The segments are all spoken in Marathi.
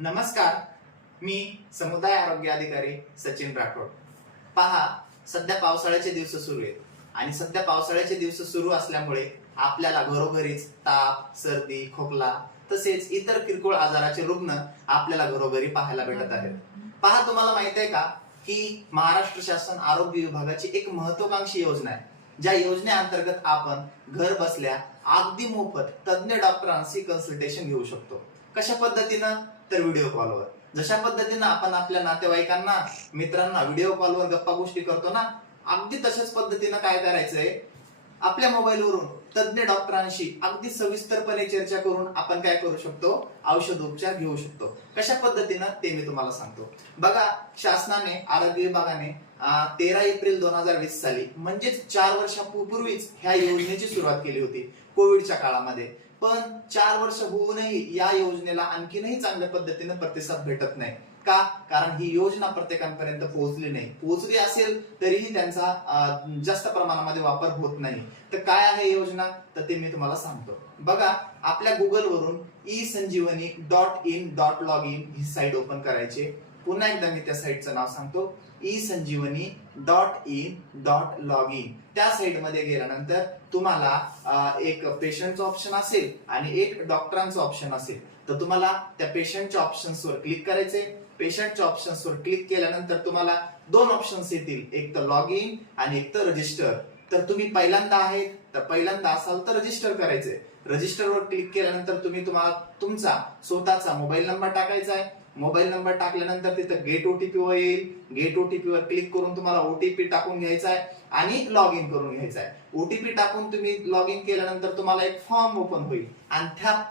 नमस्कार, मी समुदाय आरोग्य अधिकारी सचिन राठोड. पहा, सध्या पावसाळ्याचे दिवस सुरू आहेत आणि सध्या पावसाळ्याचे दिवस सुरू असल्यामुळे आपल्याला घरोघरीच ताप, सर्दी, खोकला तसेच इतर किरकोळ आजाराचे रुग्ण आपल्याला घरोघरी पाहायला भेटत आहेत. पहा, तुम्हाला माहित आहे का की महाराष्ट्र शासन आरोग्य विभागाची एक महत्वाकांक्षी योजना आहे. ज्या योजनेअंतर्गत आपण घर बसल्या अगदी मोफत तज्ञ डॉक्टरांशी कन्सल्टेशन घेऊ शकतो. कशा पद्धतीनं? तर व्हिडिओ कॉलवर. जशा पद्धतीनं आपण आपल्या नातेवाईकांना, मित्रांना व्हिडिओ कॉलवर गप्पा गोष्टी करतो ना, अगदी तशाच पद्धतीनं काय करायचंय, आपल्या मोबाईलवरून तज्ञ डॉक्टरांशी अगदी सविस्तरपणे चर्चा करून आपण काय करू शकतो, औषधोपचार घेऊ शकतो. कशा पद्धतीनं ते मी तुम्हाला सांगतो. बघा, शासनाने, आरोग्य विभागाने 13 एप्रिल 2020 साली म्हणजेच 4 वर्षापूर्वीच ह्या योजनेची सुरुवात केली होती कोविडच्या काळामध्ये. पण 4 वर्ष होऊनही या योजनेला आणखीनही चांगल्या पद्धतीने प्रतिसाद भेटत नाही. का? कारण ही योजना प्रत्येकापर्यंत पोहोचली नाही. पोहोचली असेल तरीही त्यांचा जास्त प्रमाणामध्ये वापर होत नाही. तर काय आहे योजना, तर ते मी तुम्हाला सांगतो. बघा, आपल्या गुगल वरून eSanjeevani.in.login ही साईट ओपन करायची. पुन्हा एकदा मी त्या साईटचं नाव सांगतो, eSanjeevani.in.login. त्या साईट मध्ये गेल्यानंतर तुम्हाला एक पेशंटचं ऑप्शन असेल आणि एक डॉक्टरांचं ऑप्शन असेल. तर तुम्हाला त्या पेशंटच्या ऑप्शन्सवर क्लिक करायचे. पेशंटच्या ऑप्शन्सवर क्लिक केल्यानंतर तुम्हाला 2 ऑप्शन्स येतील, एक तर लॉग इन आणि एक तर रजिस्टर. तर तुम्ही पहिल्यांदा आहेत तर पहिल्यांदा असाल तर रजिस्टर करायचे. रजिस्टरवर क्लिक केल्यानंतर तुम्हाला तुमचा स्वतःचा मोबाईल नंबर टाकायचा आहे. मोबाईल नंबर टाकल्यानंतर तिथं गेट ओटीपी वर येईल. गेट ओटीपी वर क्लिक करून तुम्हाला ओटीपी टाकून घ्यायचा आहे आणि लॉग इन करून घ्यायचा आहे. ओटीपी टाकून तुम्ही लॉग इन केल्यानंतर तुम्हाला एक फॉर्म ओपन होईल आणि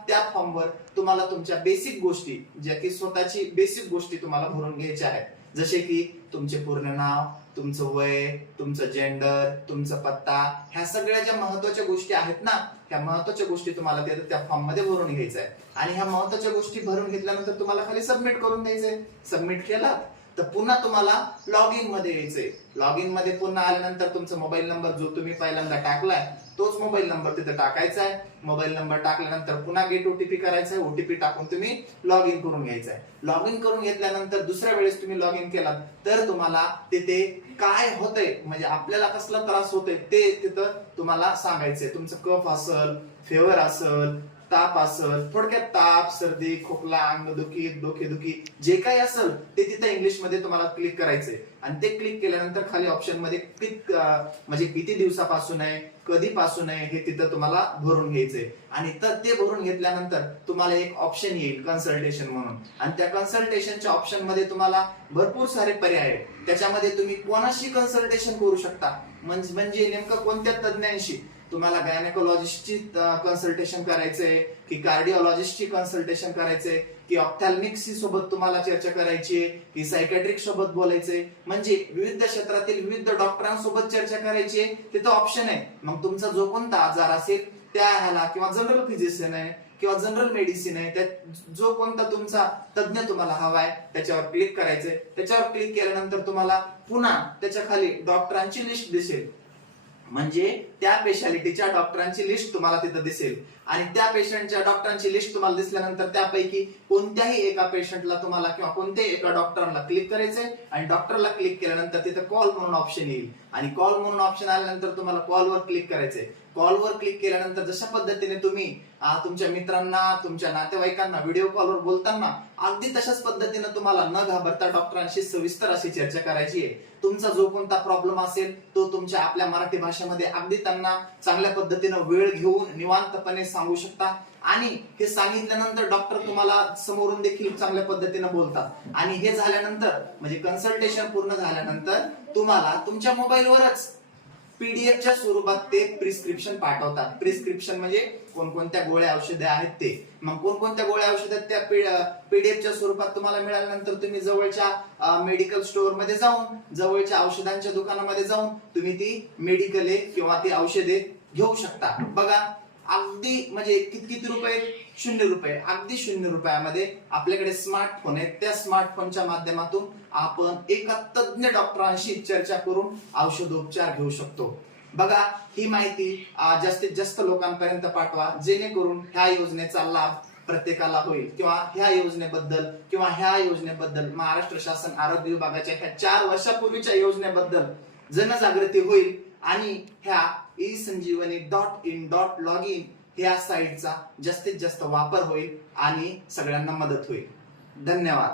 त्या फॉर्मवर तुम्हाला तुमच्या बेसिक गोष्टी, ज्या की स्वतःची बेसिक गोष्टी तुम्हाला भरून घ्यायच्या आहेत. जसे की तुमचे पूर्ण नाव, तुमचं वय, तुमचं जेंडर, तुमचा पत्ता, ह्या सगळ्या ज्या महत्वाच्या गोष्टी आहेत ना, ह्या महत्वाच्या गोष्टी तुम्हाला त्या फॉर्म मध्ये भरून घ्यायचं आहे. आणि ह्या महत्वाच्या गोष्टी भरून घेतल्यानंतर तुम्हाला खाली सबमिट करून द्यायचंय. सबमिट केला तर पुन्हा तुम्हाला लॉग इन मध्ये यायचंय. लॉग इन मध्ये पुन्हा आल्यानंतर तुमचा मोबाईल नंबर जो तुम्ही पहिल्यांदा टाकलाय तोच मोबाईल नंबर तिथे टाकायचा आहे. मोबाईल नंबर टाकल्यानंतर पुन्हा गेट ओटीपी करायचा आहे. ओटीपी टाकून तुम्ही लॉग इन करून घ्यायचा आहे. लॉग इन करून घेतल्यानंतर दुसऱ्या वेळेस तुम्ही लॉग इन केलात तर तुम्हाला तिथे काय होतंय, म्हणजे आपल्याला कसला त्रास होतोय ते तिथं तुम्हाला सांगायचंय. तुमचं कफ असेल, फेवर असेल, ताप असेल, थोडक्यात ताप, सर्दी, खोकला, अंगदुखी, डोकेदुखी जे काही असेल ते तिथं इंग्लिश मध्ये तुम्हाला क्लिक करायचंय. आणि ते क्लिक केल्यानंतर खाली ऑप्शन मध्ये क्लिक म्हणजे किती दिवसापासून आहे, कधीपासून आहे हे तिथं तुम्हाला भरून घ्यायचंय. आणि ते भरून घेतल्यानंतर तुम्हाला एक ऑप्शन येईल कन्सल्टेशन म्हणून. आणि त्या कन्सल्टेशनच्या ऑप्शन मध्ये तुम्हाला भरपूर सारे पर्याय आहेत. त्याच्यामध्ये तुम्ही कोणाशी कन्सल्टेशन करू शकता, म्हणजे नेमकं कोणत्या तज्ञांशी. तुम्हाला गायनेकोलॉजिस्टची कन्सल्टेशन करायचंय की कार्डिओलॉजिस्टची कन्सल्टेशन करायचंय की ऑप्थॅल्मिक्सची सोबत तुम्हाला चर्चा करायची आहे की सायकॅट्रिक सोबत बोलायचंय, म्हणजे विविध क्षेत्रातील विविध डॉक्टरांसोबत चर्चा करायची आहे. तिथं ऑप्शन आहे. मग तुमचा जो कोणता आजार असेल त्या ह्याला, किंवा जनरल फिजिशियन आहे किंवा जनरल मेडिसिन आहे, त्या जो कोणता तुमचा तज्ञ तुम्हाला हवाय त्याच्यावर क्लिक करायचंय. त्याच्यावर क्लिक केल्यानंतर तुम्हाला पुन्हा त्याच्या खाली डॉक्टरांची लिस्ट दिसेल, म्हणजे त्या स्पेशालिटीच्या डॉक्टरांची लिस्ट तुम्हाला तिथं दिसेल. आणि त्या पेशंटच्या डॉक्टरांची लिस्ट तुम्हाला दिसल्यानंतर त्यापैकी कोणत्याही एका पेशंटला तुम्हाला किंवा कोणत्याही एका डॉक्टरला क्लिक करायचंय. आणि डॉक्टरला क्लिक केल्यानंतर तिथं कॉल म्हणून ऑप्शन येईल. आणि कॉल म्हणून ऑप्शन आल्यानंतर तुम्हाला कॉलवर क्लिक करायचंय. कॉलवर क्लिक केल्यानंतर जशा पद्धतीने तुम्ही तुमच्या मित्रांना, तुमच्या नातेवाईकांना व्हिडिओ कॉलवर बोलताना अगदी तशाच पद्धतीने तुम्हाला न घाबरता डॉक्टरांशी सविस्तर अशी चर्चा करायची आहे. तुमचा जो कोणता प्रॉब्लेम असेल तो तुमच्या आपल्या मराठी भाषेमध्ये अगदी त्यांना चांगल्या पद्धतीने वेळ घेऊन निवांतपणे सांगू शकता. आणि हे सांगितल्यानंतर डॉक्टर तुम्हाला समोरून देखील चांगल्या पद्धतीने बोलतात. आणि हे झाल्यानंतर म्हणजे कन्सल्टेशन पूर्ण झाल्यानंतर तुम्हाला तुमच्या मोबाईलवरच पीडीएफच्या स्वरूपात ते प्रिस्क्रिप्शन पाठवतात. प्रिस्क्रिप्शन म्हणजे कोणकोणत्या गोळ्या औषधे आहेत ते. मग कोणकोणत्या गोळ्या औषधे त्या पीडीएफच्या स्वरूपात तुम्हाला मिळाल्यानंतर तुम्ही जवळच्या मेडिकल स्टोअर मध्ये जाऊन, जवळच्या औषधांच्या दुकानामध्ये जाऊन तुम्ही ती मेडिकले किंवा ती औषधे घेऊ शकता. बघा, अगदी म्हणजे किती रुपये? 0 रुपये. अगदी 0 रुपयामध्ये आपल्याकडे स्मार्टफोन आहे. त्या स्मार्टफोनच्या माध्यमातून आपण एका तज्ञ डॉक्टरांशी चर्चा करून औषधोपचार घेऊ शकतो. बघा, ही माहिती जास्तीत जास्त लोकांपर्यंत पाठवा, जेणेकरून ह्या योजनेचा लाभ प्रत्येकाला होईल, किंवा ह्या योजनेबद्दल महाराष्ट्र शासन आरोग्य विभागाच्या ह्या 4 वर्षापूर्वीच्या योजनेबद्दल जनजागृती होईल आणि ह्या eSanjeevani.in.login ह्या साईटचा जास्तीत जास्त वापर होईल आणि सगळ्यांना मदत होईल. धन्यवाद.